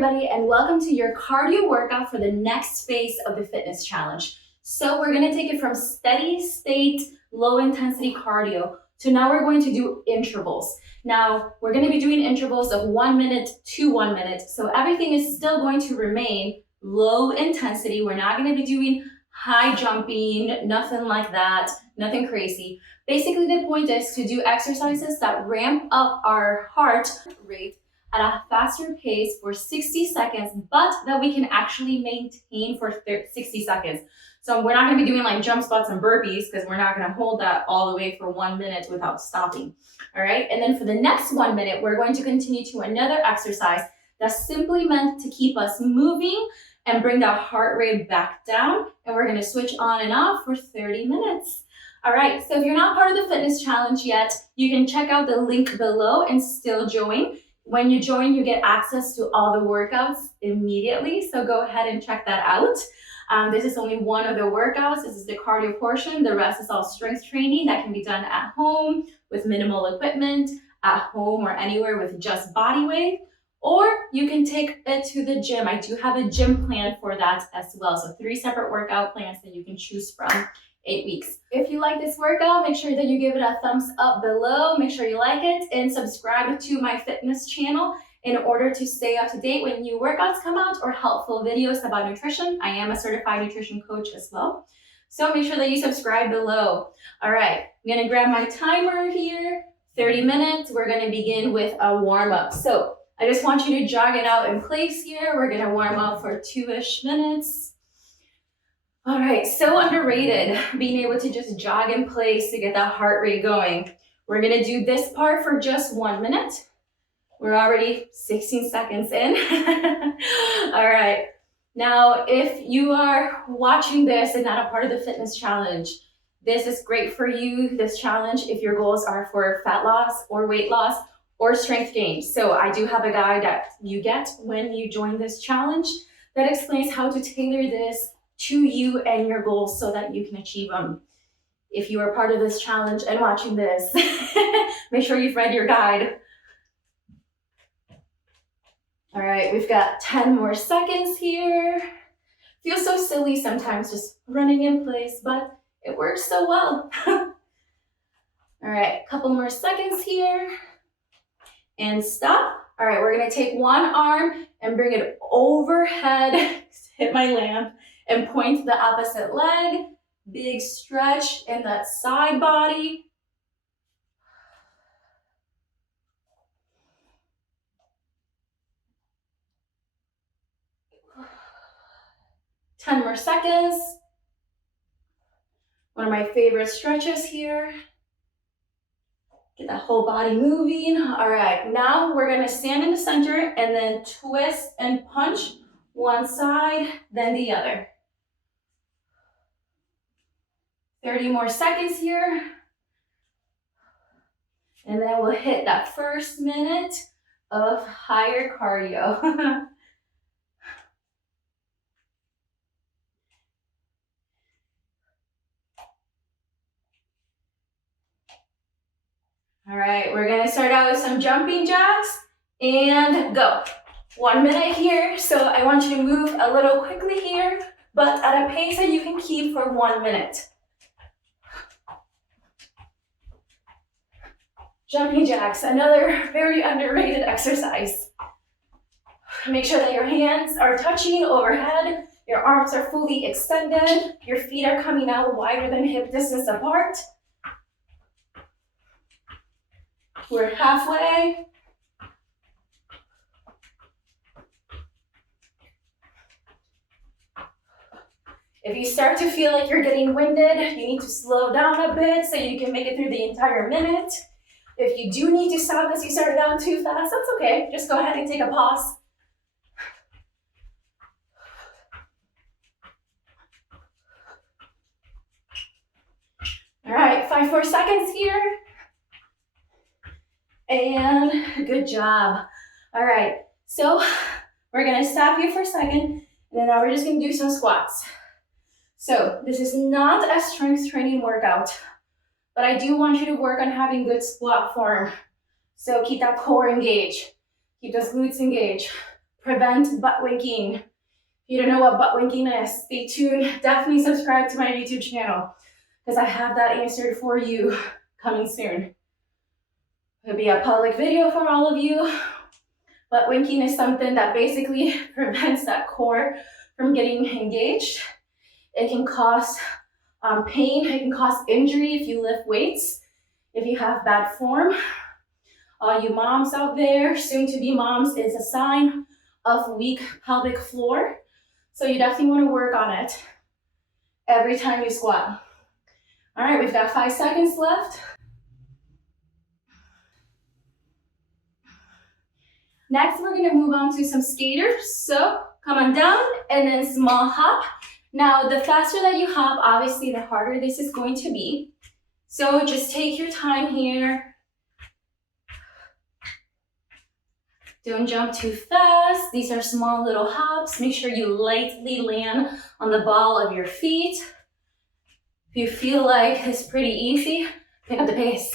everybody, and welcome to your cardio workout for the next phase of the fitness challenge. So we're gonna take it from steady state, low intensity cardio to now we're going to do intervals. Now we're gonna be doing intervals of 1 minute to 1 minute. So everything is still going to remain low intensity. We're not gonna be doing high jumping, nothing like that, nothing crazy. Basically, the point is to do exercises that ramp up our heart rate at a faster pace for 60 seconds, but that we can actually maintain for 60 seconds. So we're not gonna be doing like jump spots and burpees because we're not gonna hold that all the way for 1 minute without stopping, all right? And then for the next 1 minute, we're going to continue to another exercise that's simply meant to keep us moving and bring that heart rate back down. And we're gonna switch on and off for 30 minutes. All right, so if you're not part of the fitness challenge yet, you can check out the link below and still join. When you join, you get access to all the workouts immediately. So go ahead and check that out. This is only one of the workouts. This is the cardio portion. The rest is all strength training that can be done at home with minimal equipment, at home or anywhere with just body weight, or you can take it to the gym. I do have a gym plan for that as well. So 3 separate workout plans that you can choose from. 8 weeks. If you like this workout, make sure that you give it a thumbs up below. Make sure you like it and subscribe to my fitness channel in order to stay up to date when new workouts come out or helpful videos about nutrition. I am a certified nutrition coach as well. So make sure that you subscribe below. All right, I'm gonna grab my timer here. 30 minutes, we're gonna begin with a warm up. So I just want you to jog it out in place here. We're gonna warm up for 2-ish minutes. All right, so underrated, being able to just jog in place to get that heart rate going. We're gonna do this part for just 1 minute. We're already 16 seconds in. All right, now if you are watching this and not a part of the fitness challenge, this is great for you, this challenge, if your goals are for fat loss or weight loss or strength gain. So I do have a guide that you get when you join this challenge that explains how to tailor this to you and your goals so that you can achieve them. If you are part of this challenge and watching this, make sure you've read your guide. All right, we've got 10 more seconds here. Feels so silly sometimes just running in place, but it works so well. All right, a couple more seconds here and stop. All right, we're gonna take one arm and bring it overhead, hit my lamp, and point the opposite leg. Big stretch in that side body. Ten more seconds. One of my favorite stretches here. Get that whole body moving. All right, now we're gonna stand in the center and then twist and punch one side, then the other. 30 more seconds here. And then we'll hit that first minute of higher cardio. All right, we're gonna start out with some jumping jacks and go. 1 minute here, so I want you to move a little quickly here, but at a pace that you can keep for 1 minute. Jumping jacks, another very underrated exercise. Make sure that your hands are touching overhead, your arms are fully extended, your feet are coming out wider than hip distance apart. We're halfway. If you start to feel like you're getting winded, you need to slow down a bit so you can make it through the entire minute. If you do need to stop because you started out too fast, that's okay. Just go ahead and take a pause. All right, 5 more seconds here. And good job. All right, so we're gonna stop here for a second, and then now we're just gonna do some squats. So this is not a strength training workout, but I do want you to work on having good squat form. So keep that core engaged, keep those glutes engaged. prevent butt winking. If you don't know what butt winking is, stay tuned. Definitely subscribe to my YouTube channel because I have that answered for you coming soon. It'll be a public video for all of you. Butt winking is something that basically prevents that core from getting engaged. It can cause pain, it can cause injury if you lift weights, if you have bad form. All you moms out there, soon to be moms, is a sign of weak pelvic floor. So you definitely want to work on it every time you squat. All right, we've got 5 seconds left. Next, we're gonna move on to some skaters. So come on down and then small hop. Now, the faster that you hop, obviously the harder this is going to be. So just take your time here. Don't jump too fast. These are small little hops. Make sure you lightly land on the ball of your feet. If you feel like it's pretty easy, pick up the pace.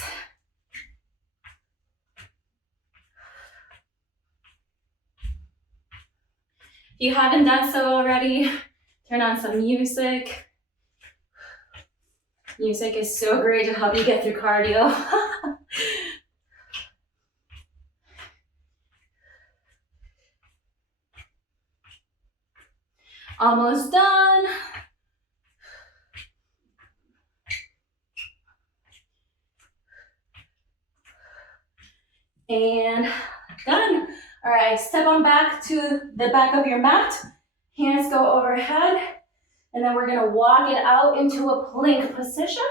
If you haven't done so already, turn on some music. Music is so great to help you get through cardio. Almost done. And done. All right, step on back to the back of your mat. Hands go overhead. And then we're gonna walk it out into a plank position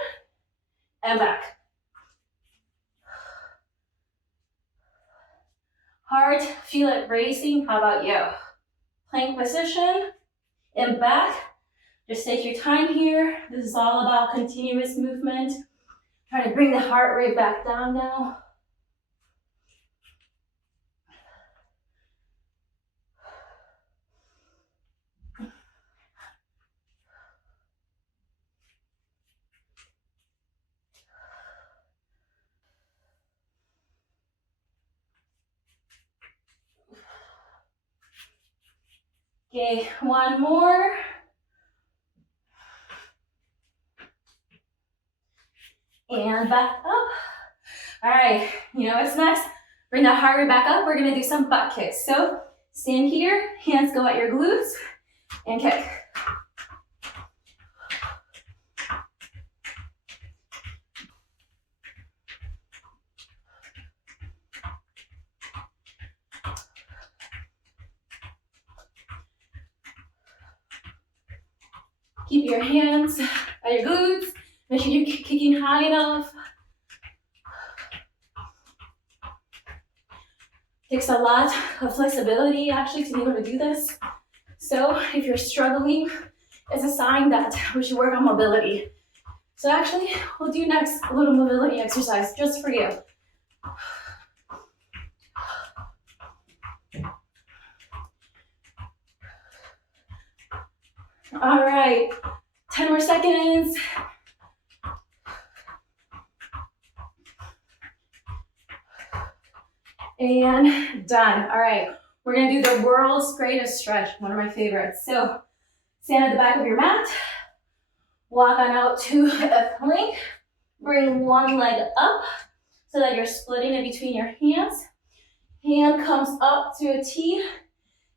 and back. Heart, feel it racing. How about you? Plank position and back. Just take your time here. This is all about continuous movement. Try to bring the heart rate back down now. Okay, one more. And back up. All right, you know what's next? Bring that heart rate back up. We're gonna do some butt kicks. So stand here, hands go at your glutes, and kick. Keep your hands at your glutes. Make sure you're kicking high enough. Takes a lot of flexibility actually to be able to do this. So if you're struggling, it's a sign that we should work on mobility. So actually, we'll do next a little mobility exercise just for you. All right, 10 more seconds. And done. All right, we're gonna do the world's greatest stretch, one of my favorites. So stand at the back of your mat, walk on out to a plank, bring one leg up so that you're splitting it between your hands. Hand comes up to a T,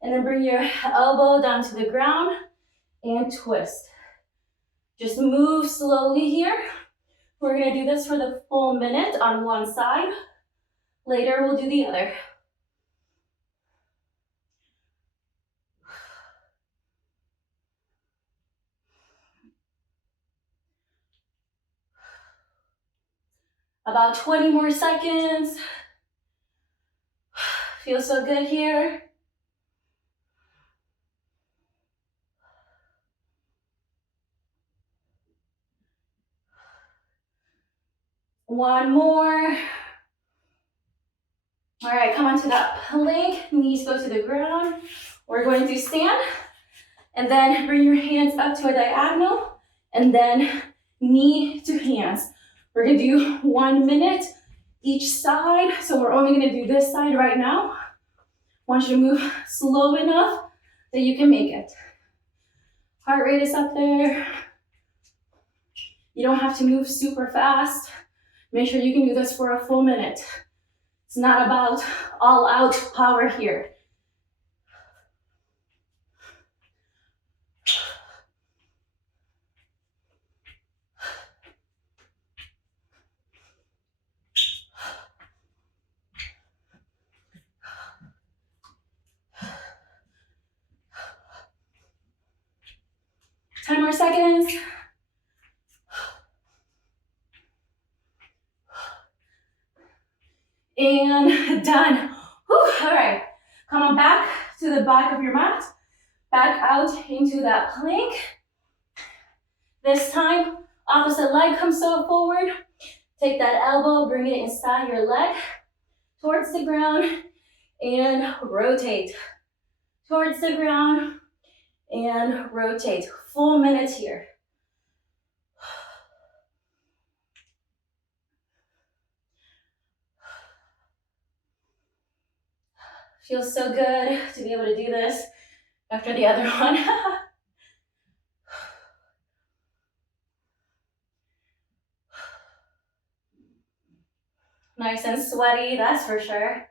and then bring your elbow down to the ground and twist. Just move slowly here. We're gonna do this for the full minute on one side. Later, we'll do the other. About 20 more seconds. Feels so good here. One more. All right, come onto that plank, knees go to the ground. We're going to stand and then bring your hands up to a diagonal and then knee to hands. We're gonna do 1 minute each side. So we're only gonna do this side right now. want you to move slow enough that you can make it. Heart rate is up there. You don't have to move super fast. Make sure you can do this for a full minute. It's not about all out power here. Ten more seconds. And done. Whew. All right, come on back to the back of your mat. Back out into that plank. This time, opposite leg comes forward. Take that elbow, bring it inside your leg, towards the ground, and rotate. Towards the ground, and rotate. Full minute here. Feels so good to be able to do this after the other one. Nice and sweaty, that's for sure.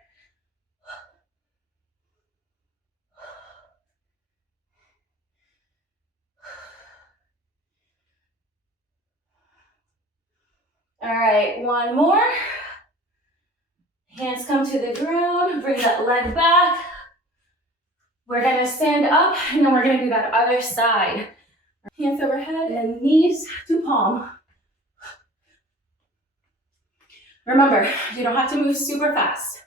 All right, one more. Hands come to the ground, bring that leg back. We're gonna stand up and then we're gonna do that other side. Hands overhead and knees to palm. Remember, you don't have to move super fast.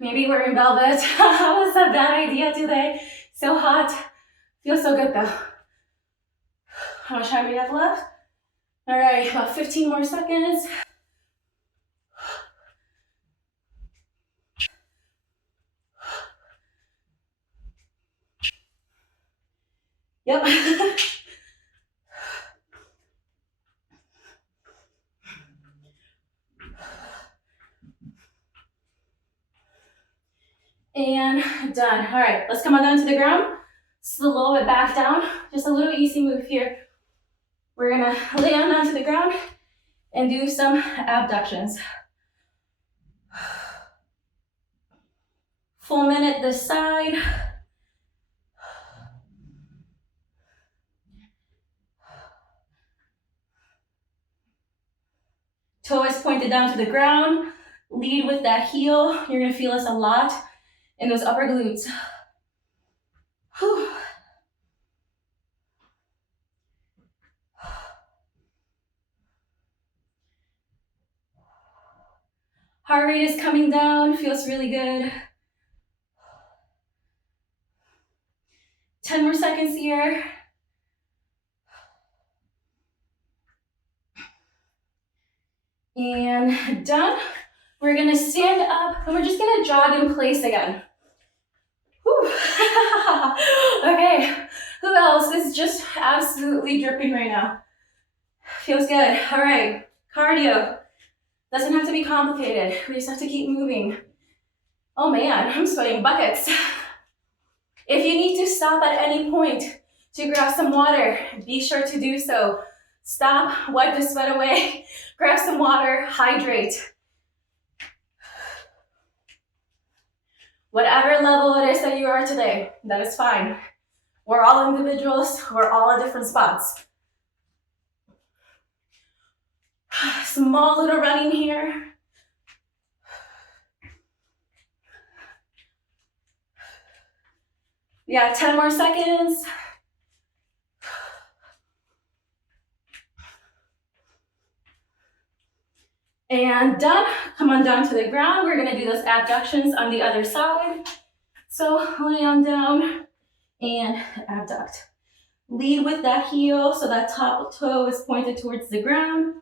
Maybe wearing velvet was a bad idea today. So hot. Feels so good though. How much time do we have left? All right, about 15 more seconds. Yep. And done. All right, let's come on down to the ground. Slow it back down. Just a little easy move here. We're gonna lay on down to the ground and do some abductions. Full minute this side. Toe is pointed down to the ground. Lead with that heel. You're gonna feel this a lot in those upper glutes. Whew. Heart rate is coming down, feels really good. 10 more seconds here. And done. We're gonna stand up and we're just gonna jog in place again. Whew. Okay, who else is just absolutely dripping right now? Feels good. All right, cardio. Doesn't have to be complicated. We just have to keep moving. Oh man, I'm sweating buckets. If you need to stop at any point to grab some water, be sure to do so. Stop, wipe the sweat away, grab some water, hydrate. Whatever level it is that you are today, that is fine. We're all individuals, we're all at different spots. Small little running here. Yeah, 10 more seconds. And done. Come on down to the ground. We're gonna do those abductions on the other side. So lay on down and abduct. Lead with that heel so that top toe is pointed towards the ground.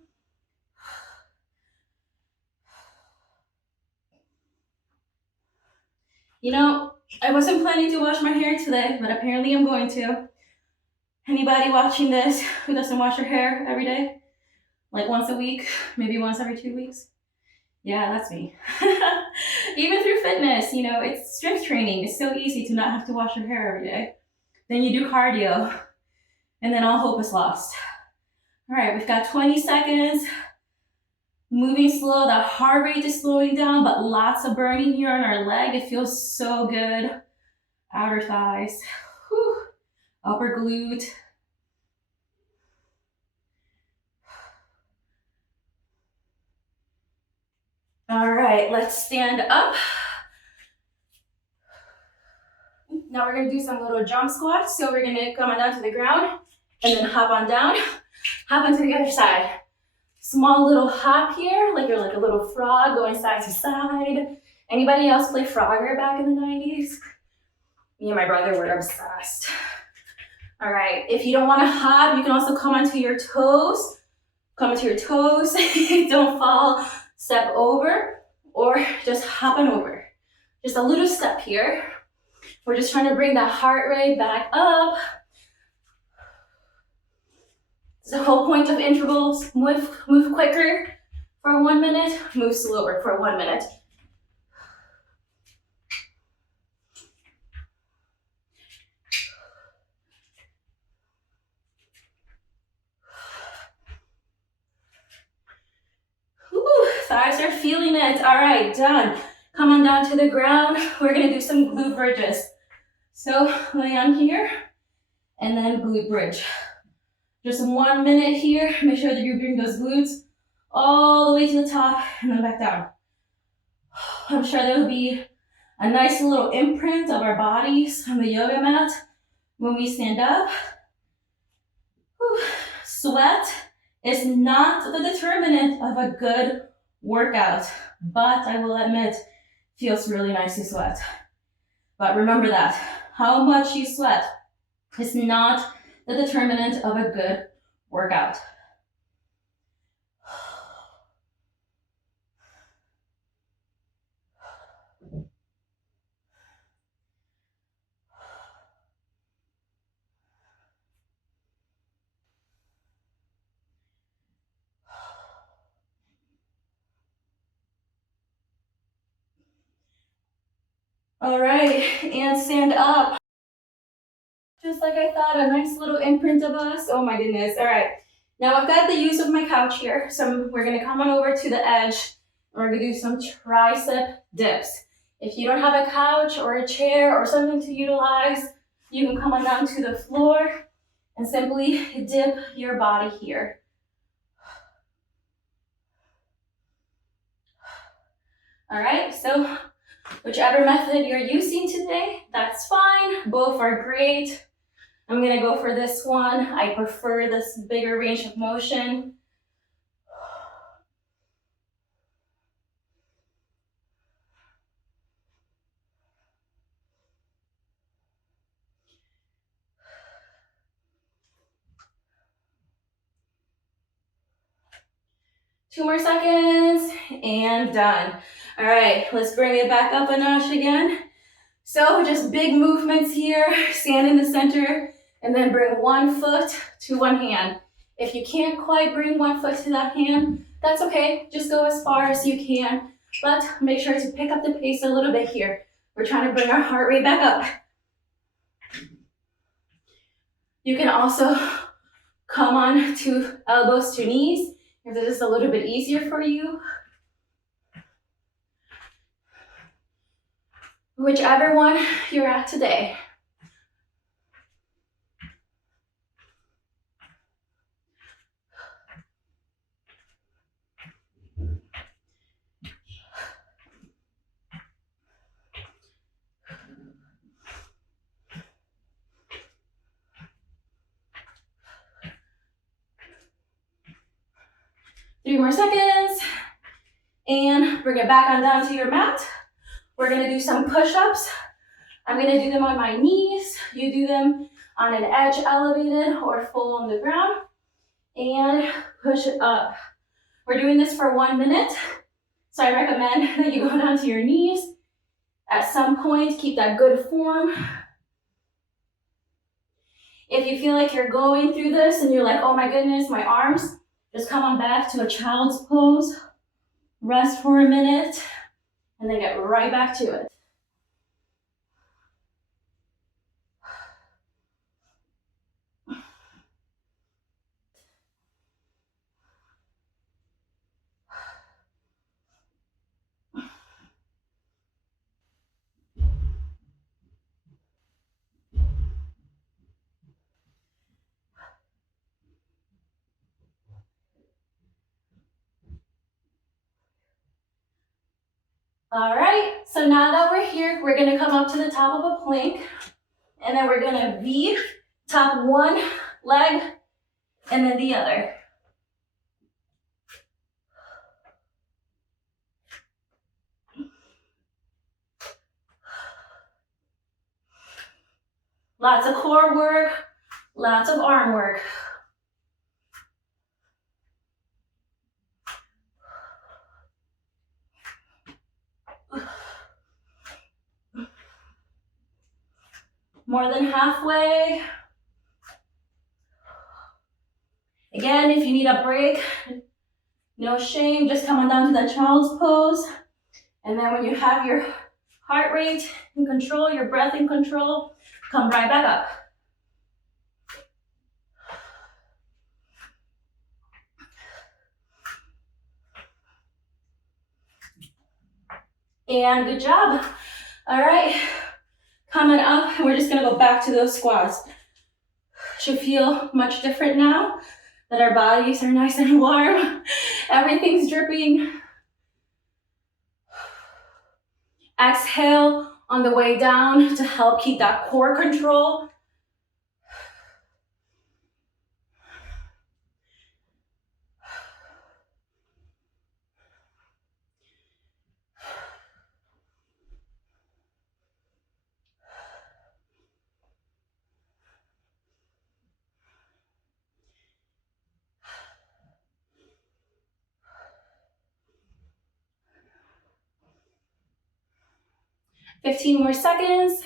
You know, I wasn't planning to wash my hair today, but apparently I'm going to. Anybody watching this who doesn't wash their hair every day? Like once a week, maybe once every 2 weeks? Yeah, that's me. Even through fitness, you know, it's strength training. It's so easy to not have to wash your hair every day. Then you do cardio, and then all hope is lost. All right, we've got 20 seconds. Moving slow, the heart rate is slowing down, but lots of burning here on our leg. It feels so good. Outer thighs, whew. Upper glute. All right, let's stand up. Now we're gonna do some little jump squats. So we're gonna come on down to the ground and then hop on down, hop onto the other side. Small little hop here, like you're like a little frog going side to side. Anybody else play Frogger back in the 90s? Me and my brother were obsessed. All right, if you don't wanna hop, you can also come onto your toes. Come onto your toes, don't fall, step over, or just hop on over. Just a little step here. We're just trying to bring that heart rate back up. It's the whole point of intervals. Move quicker for 1 minute, move slower for 1 minute. Ooh, thighs are feeling it. All right, done. Come on down to the ground. We're gonna do some glute bridges. So lay on here and then glute bridge. Just 1 minute here. Make sure that you bring those glutes all the way to the top and then back down. I'm sure there will be a nice little imprint of our bodies on the yoga mat when we stand up. Whew. Sweat is not the determinant of a good workout, but I will admit, feels really nice to sweat. But remember that, how much you sweat is not the determinant of a good workout. All right, and stand up. Just like I thought, a nice little imprint of us. Oh my goodness. All right, now I've got the use of my couch here. So we're gonna come on over to the edge and we're gonna do some tricep dips. If you don't have a couch or a chair or something to utilize, you can come on down to the floor and simply dip your body here. All right, so whichever method you're using today, that's fine. Both are great. I'm gonna go for this one. I prefer this bigger range of motion. Two more seconds and done. All right, let's bring it back up a notch again. So just big movements here, stand in the center, and then bring one foot to one hand. If you can't quite bring one foot to that hand, that's okay. Just go as far as you can, but make sure to pick up the pace a little bit here. We're trying to bring our heart rate back up. You can also come on to elbows to knees if this is a little bit easier for you. Whichever one you're at today. Three more seconds. And bring it back on down to your mat. We're gonna do some push-ups. I'm gonna do them on my knees. You do them on an edge elevated or full on the ground. And push it up. We're doing this for 1 minute. So I recommend that you go down to your knees At some point, keep that good form. If you feel like you're going through this and you're like, oh my goodness, my arms, just come on back to a child's pose, rest for a minute, and then get right back to it. All right, so now that we're here, we're gonna come up to the top of a plank, and then we're gonna V, tap one leg, and then the other. Lots of core work, lots of arm work. More than halfway. Again, if you need a break, no shame, just come on down to that child's pose. And then when you have your heart rate in control, your breath in control, come right back up. And good job. All right, coming up, we're just gonna go back to those squats. Should feel much different now that our bodies are nice and warm. Everything's dripping. Exhale on the way down to help keep that core control. Fifteen more seconds.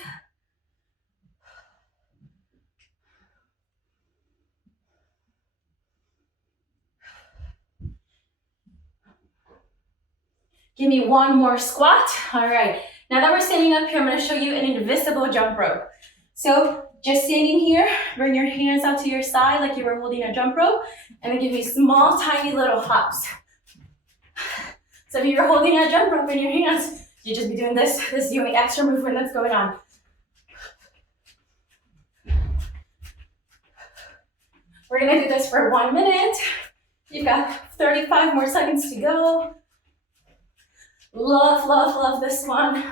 Give me one more squat. All right, now that we're standing up here, I'm gonna show you an invisible jump rope. So just standing here, bring your hands out to your side like you were holding a jump rope, and then give me small, tiny little hops. So if you're holding a jump rope in your hands, you just be doing this. This is the only extra movement that's going on. We're gonna do this for 1 minute. You've got 35 more seconds to go. Love, love, love this one.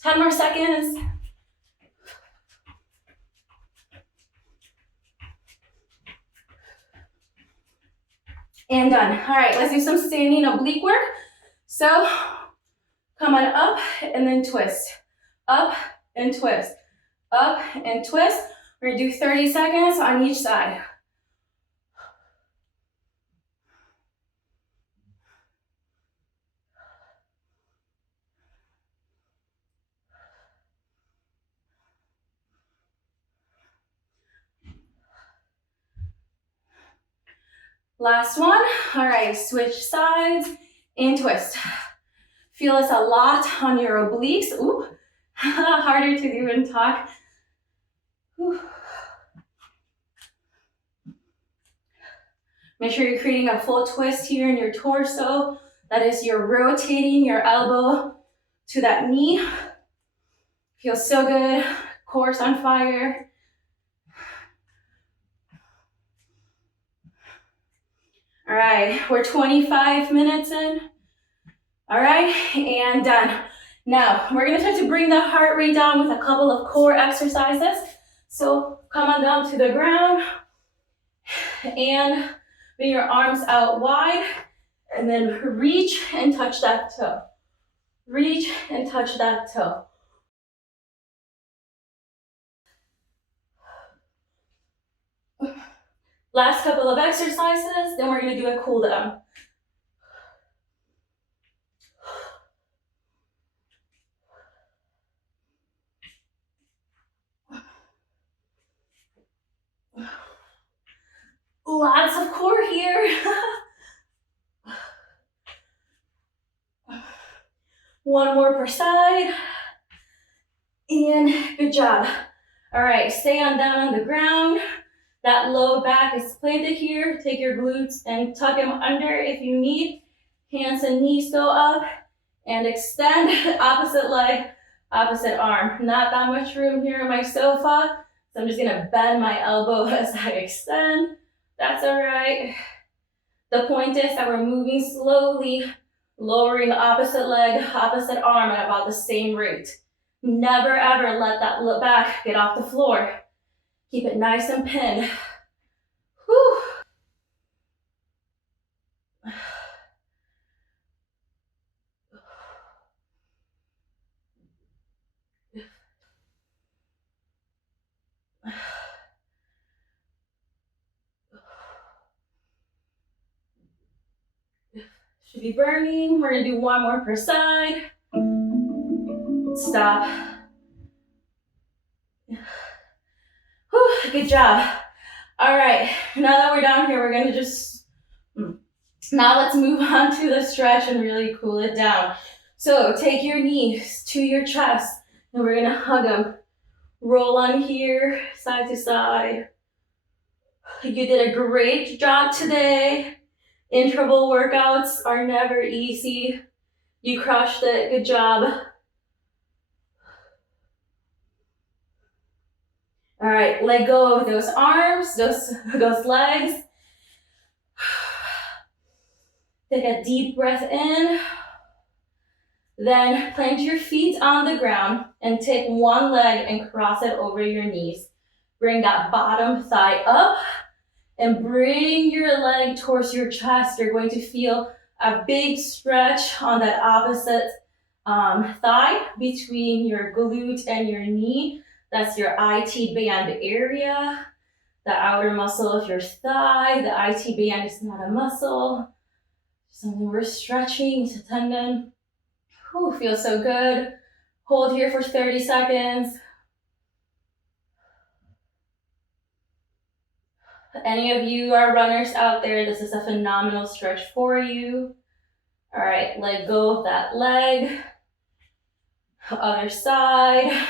Ten more seconds. And done. All right, let's do some standing oblique work. So come on up and then twist. Up and twist. Up and twist. We're gonna do 30 seconds on each side. Last one. All right, switch sides and twist. Feel this a lot on your obliques. Ooh, harder to do and talk. Ooh. Make sure you're creating a full twist here in your torso. That is, you're rotating your elbow to that knee. Feels so good. Core's on fire. All right, we're 25 minutes in. All right, and done. Now, we're gonna start to bring the heart rate down with a couple of core exercises. So come on down to the ground and bring your arms out wide And then reach and touch that toe. Reach and touch that toe. Last couple of exercises, then we're gonna do a cool down. Lots of core here. One more per side. And good job. All right, stay on down on the ground. That low back is planted here. Take your glutes and tuck them under if you need. Hands and knees go up and extend. Opposite leg, opposite arm. Not that much room here on my sofa, so I'm just gonna bend my elbow as I extend. That's all right. The point is that we're moving slowly, lowering the opposite leg, opposite arm at about the same rate. Never ever let that look back get off the floor. Keep it nice and pinned. Whew. Should be burning. We're gonna do one more per side. Stop. Whew, good job. All right, now that we're down here, we're gonna now let's move on to the stretch and really cool it down. So take your knees to your chest and we're gonna hug them. Roll on here, side to side. You did a great job today. Interval workouts are never easy. You crushed it, good job. All right, let go of those arms, those legs. Take a deep breath in. Then plant your feet on the ground and take one leg and cross it over your knees. Bring that bottom thigh up and bring your leg towards your chest. You're going to feel a big stretch on that opposite thigh between your glute and your knee. That's your IT band area, the outer muscle of your thigh. The IT band is not a muscle. Something we're stretching, it's a tendon. Whew, feels so good. Hold here for 30 seconds. Any of you are runners out there, this is a phenomenal stretch for you. All right, let go of that leg. Other side.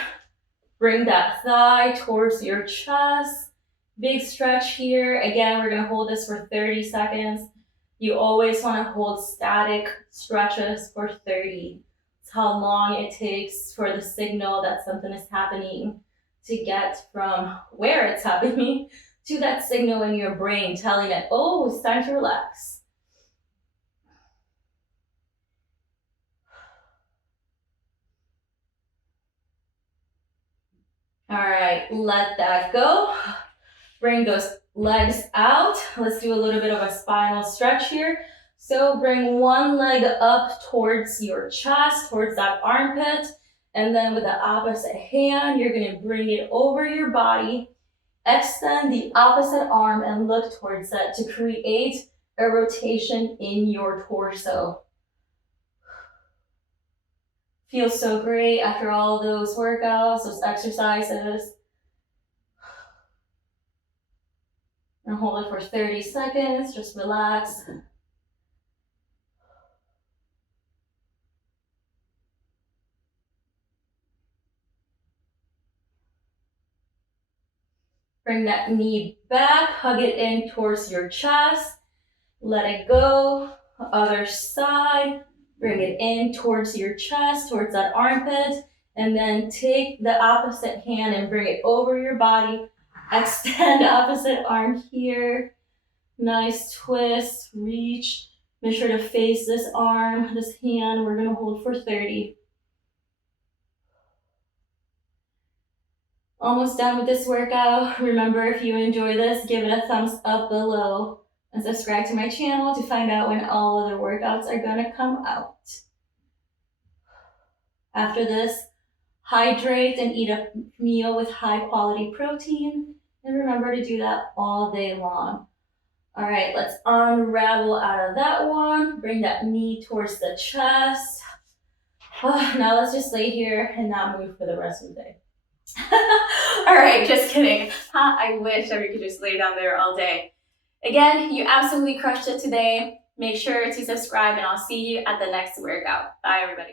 Bring that thigh towards your chest. Big stretch here. Again, we're gonna hold this for 30 seconds. You always wanna hold static stretches for 30. It's how long it takes for the signal that something is happening to get from where it's happening to that signal in your brain telling it, oh, it's time to relax. All right, let that go. Bring those legs out. Let's do a little bit of a spinal stretch here. So bring one leg up towards your chest, towards that armpit. And then with the opposite hand, you're gonna bring it over your body. Extend the opposite arm and look towards that to create a rotation in your torso. Feels so great after all those workouts, those exercises. And hold it for 30 seconds, just relax. Bring that knee back, hug it in towards your chest. Let it go. Other side. Bring it in towards your chest, towards that armpit. And then take the opposite hand and bring it over your body. Extend opposite arm here. Nice twist, reach. Make sure to face this arm, this hand. We're gonna hold for 30. Almost done with this workout. Remember, if you enjoy this, give it a thumbs up below. and subscribe to my channel to find out when all other workouts are gonna come out. After this, hydrate and eat a meal with high quality protein. And remember to do that all day long. All right, let's unravel out of that one. Bring that knee towards the chest. Now let's just lay here and not move for the rest of the day. All right, just kidding. I wish that we could just lay down there all day. Again, you absolutely crushed it today. Make sure to subscribe and I'll see you at the next workout. Bye, everybody.